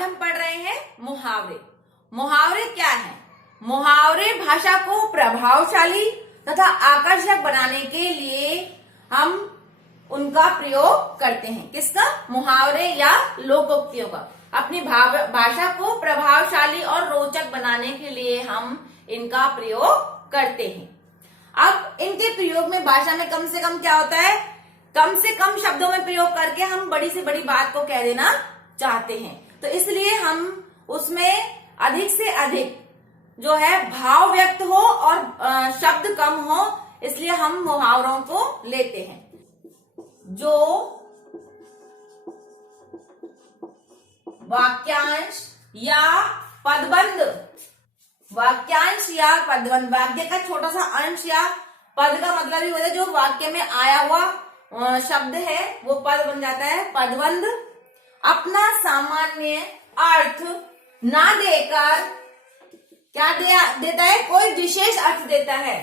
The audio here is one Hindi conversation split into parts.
आज हम पढ़ रहे हैं मुहावरे। मुहावरे क्या है? मुहावरे भाषा को प्रभावशाली तथा आकर्षक बनाने के लिए हम उनका प्रयोग करते हैं। किसका? मुहावरे या लोकोक्तियों का। अपनी भाषा को प्रभावशाली और रोचक बनाने के लिए हम इनका प्रयोग करते हैं। अब इनके प्रयोग में भाषा में कम से कम क्या होता है? कम से कम शब्दों में प्रयोग करके हम बड़ी से बड़ी बात को कह देना चाहते हैं, तो इसलिए हम उसमें अधिक से अधिक जो है भाव व्यक्त हो और शब्द कम हो, इसलिए हम मुहावरों को लेते हैं। जो वाक्यांश या पदबंध, वाक्यांश या पदबंध, वाक्य का छोटा सा अंश या पद का मतलब ही होता है जो वाक्य में आया हुआ शब्द है वो पद बन जाता है पदबंध। अपना सामान्य अर्थ ना देकर क्या देता है? कोई विशेष अर्थ देता है,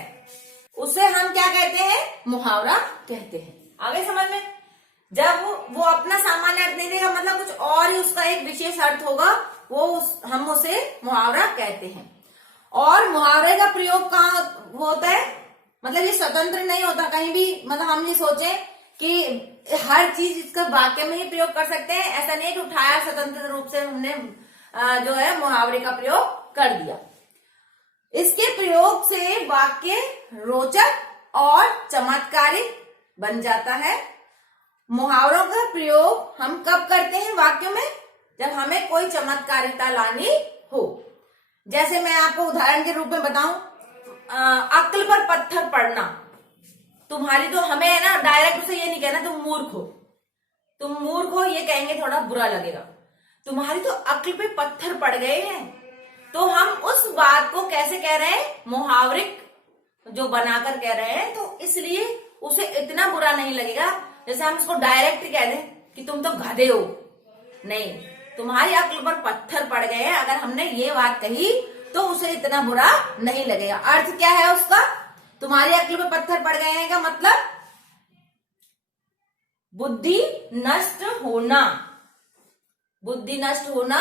उसे हम क्या कहते हैं? मुहावरा कहते हैं। आगे समझ में? जब वो अपना सामान्य अर्थ नहीं देगा, मतलब कुछ और ही उसका एक विशेष अर्थ होगा, हम उसे मुहावरा कहते हैं। और मुहावरे का प्रयोग कहाँ होता है? मतलब ये स्वतंत्र नहीं होता कहीं भी, मतलब हम ये सोचे कि हर चीज इसका वाक्य में ही प्रयोग कर सकते हैं, ऐसा नहीं है कि उठाया स्वतंत्र रूप से हमने जो है मुहावरे का प्रयोग कर दिया। इसके प्रयोग से वाक्य रोचक और चमत्कारिक बन जाता है। मुहावरों का प्रयोग हम कब करते हैं वाक्यों में? जब हमें कोई चमत्कारिता लानी हो। जैसे मैं आपको उदाहरण के रूप में बताऊं, अक्ल पर पत्थर पड़ना। तुम्हारी तो हमें है ना डायरेक्ट उसे ये नहीं कहना तुम मूर्ख हो, तुम मूर्ख हो ये कहेंगे थोड़ा बुरा लगेगा। तुम्हारी तो अक्ल पे पत्थर पड़ गए हैं, तो हम उस बात को कैसे कह रहे हैं? मुहावरिक जो बनाकर कह रहे हैं, तो इसलिए उसे इतना बुरा नहीं लगेगा। जैसे हम उसको डायरेक्ट कह दें कि तुम तो गधे हो, नहीं, तुम्हारी अक्ल पर पत्थर पड़ गए हैं, अगर हमने ये बात कही तो उसे इतना बुरा नहीं लगेगा। अर्थ क्या है उसका? तुम्हारी अक्ल पे पत्थर पड़ गए हैं का मतलब बुद्धि नष्ट होना, बुद्धि नष्ट होना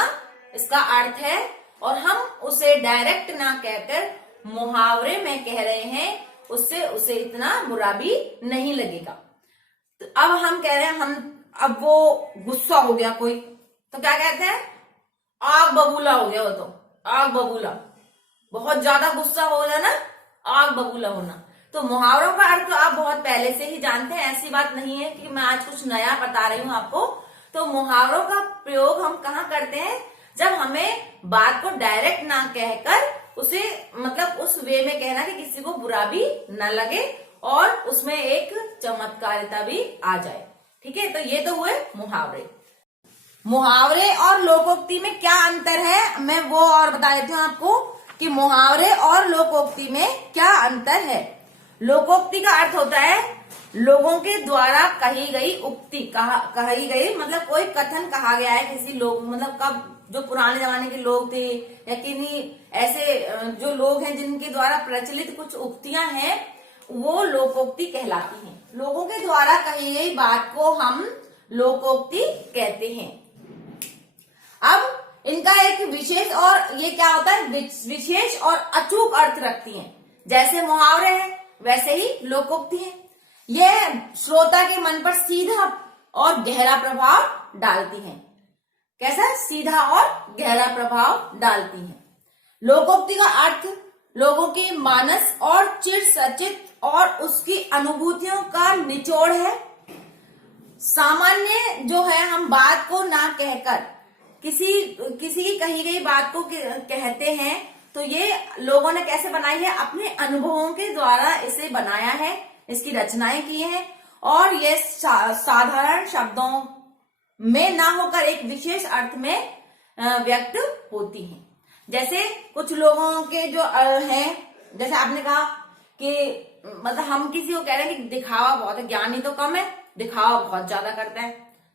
इसका अर्थ है। और हम उसे डायरेक्ट ना कहकर मुहावरे में कह रहे हैं, उससे उसे इतना बुरा भी नहीं लगेगा। तो अब हम कह रहे हैं अब वो गुस्सा हो गया कोई, तो क्या कहते हैं? आग बबूला हो गया वो, तो आग बबूला, बहुत ज्यादा गुस्सा हो जाना, आग बबूला होना। तो मुहावरों का अर्थ आप बहुत पहले से ही जानते हैं, ऐसी बात नहीं है कि मैं आज कुछ नया बता रही हूं आपको। तो मुहावरों का प्रयोग हम कहाँ करते हैं? जब हमें बात को डायरेक्ट ना कहकर उसे मतलब उस वे में कहना कि किसी को बुरा भी न लगे और उसमें एक चमत्कारिता भी आ जाए। ठीक है, तो ये तो हुए मुहावरे। मुहावरे और लोकोक्ति में क्या अंतर है, मैं वो और बता देती हूँ आपको कि मुहावरे और लोकोक्ति में क्या अंतर है। लोकोक्ति का अर्थ होता है लोगों के द्वारा कही गई उक्ति, कही गई मतलब कोई कथन कहा गया है किसी लोग, मतलब कब जो पुराने जमाने के लोग थे या किन्हीं ऐसे जो लोग हैं जिनके द्वारा प्रचलित कुछ उक्तियां हैं, वो लोकोक्ति कहलाती हैं। लोगों के द्वारा कही गई बात को हम लोकोक्ति कहते हैं। अब इनका एक विशेष और ये क्या होता है? विशेष और अचूक अर्थ रखती हैं। जैसे मुहावरे हैं वैसे ही लोकोक्ति है। यह श्रोता के मन पर सीधा और गहरा प्रभाव डालती हैं। कैसा? सीधा और गहरा प्रभाव डालती हैं। लोकोक्ति का अर्थ लोगों के मानस और चिर सचित और उसकी अनुभूतियों का निचोड़ है। सामान्य जो है हम बात को ना कहकर किसी की कही गई बात को कहते हैं, तो ये लोगों ने कैसे बनाई है? अपने अनुभवों के द्वारा इसे बनाया है, इसकी रचनाएं की हैं और ये साधारण शब्दों में ना होकर एक विशेष अर्थ में व्यक्त होती हैं। जैसे कुछ लोगों के जो हैं, जैसे आपने कहा कि मतलब हम किसी को कह रहे हैं कि दिखावा बहुत है, ज्ञानी तो कम है, दिखावा बहुत ज्यादा करता है,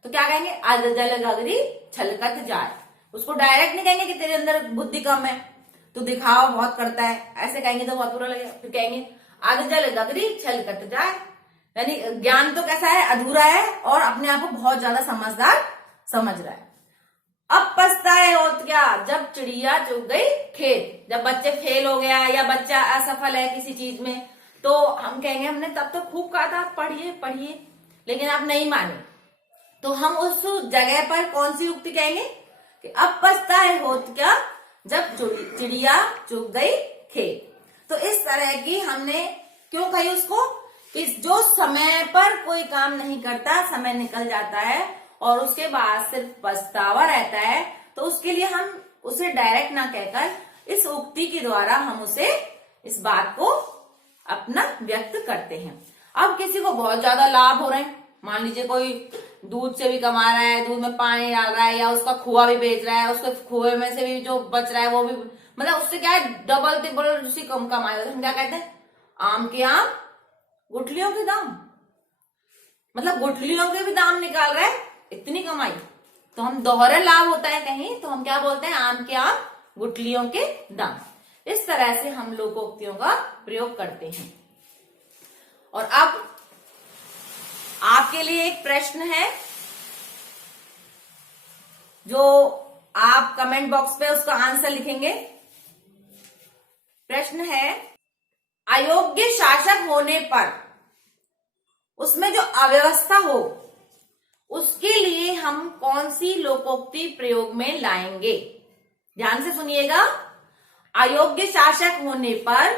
तो क्या कहेंगे? आज जल गगरी छलकत जाए। उसको डायरेक्ट नहीं कहेंगे कि तेरे अंदर बुद्धि कम है, तू दिखावा बहुत करता है, ऐसे कहेंगे तो बहुत बुरा लगेगा। फिर कहेंगे आज जल गगरी छलकत जाए, यानी ज्ञान तो कैसा है? अधूरा है और अपने आप को बहुत ज्यादा समझदार समझ रहा है। अब पछताए क्या, जब चिड़िया चुग गई खेत, जब बच्चे फेल हो गया या बच्चा असफल है किसी चीज में, तो हम कहेंगे हमने तब तो खूब कहा था पढ़िए पढ़िए, लेकिन आप नहीं माने, तो हम उस जगह पर कौन सी उक्ति कहेंगे कि अब पछताए होत क्या, जब चिड़िया चुग गई खेत। तो इस तरह की हमने क्यों कही उसको, कि जो समय पर कोई काम नहीं करता, समय निकल जाता है और उसके बाद सिर्फ पछतावा रहता है, तो उसके लिए हम उसे डायरेक्ट ना कहकर इस उक्ति के द्वारा हम उसे इस बात को अपना व्यक्त करते हैं। अब किसी को बहुत ज्यादा लाभ हो रहे हैं, मान लीजिए कोई दूध से भी कमा रहा है, दूध में पानी डाल रहा है, या उसका खोआ भी बेच रहा है, उसके खोए में से भी जो बच रहा है वो भी, मतलब उससे क्या है डबल ट्रिपल उसी कम कमाएगा। तो हम क्या कहते हैं, आम के आम गुठलियों के दाम, मतलब गुठलियों के भी दाम निकाल रहा है, इतनी कमाई। तो हम दोहरा लाभ होता है कहीं, तो हम क्या बोलते हैं, आम के आम गुठलियों के दाम। इस तरह से हम लोकोक्तियों का प्रयोग करते हैं। और अब आपके लिए एक प्रश्न है जो आप कमेंट बॉक्स पे उसका आंसर लिखेंगे। प्रश्न है, अयोग्य शासक होने पर उसमें जो अव्यवस्था हो उसके लिए हम कौन सी लोकोक्ति प्रयोग में लाएंगे। ध्यान से सुनिएगा, अयोग्य शासक होने पर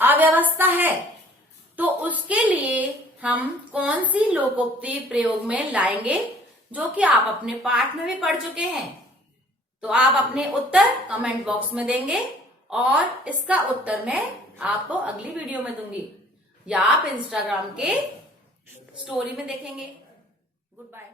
अव्यवस्था है तो उसके लिए हम कौन सी लोकोक्ति प्रयोग में लाएंगे, जो कि आप अपने पाठ में भी पढ़ चुके हैं। तो आप अपने उत्तर कमेंट बॉक्स में देंगे और इसका उत्तर मैं आपको अगली वीडियो में दूंगी, या आप इंस्टाग्राम के स्टोरी में देखेंगे। Good bye.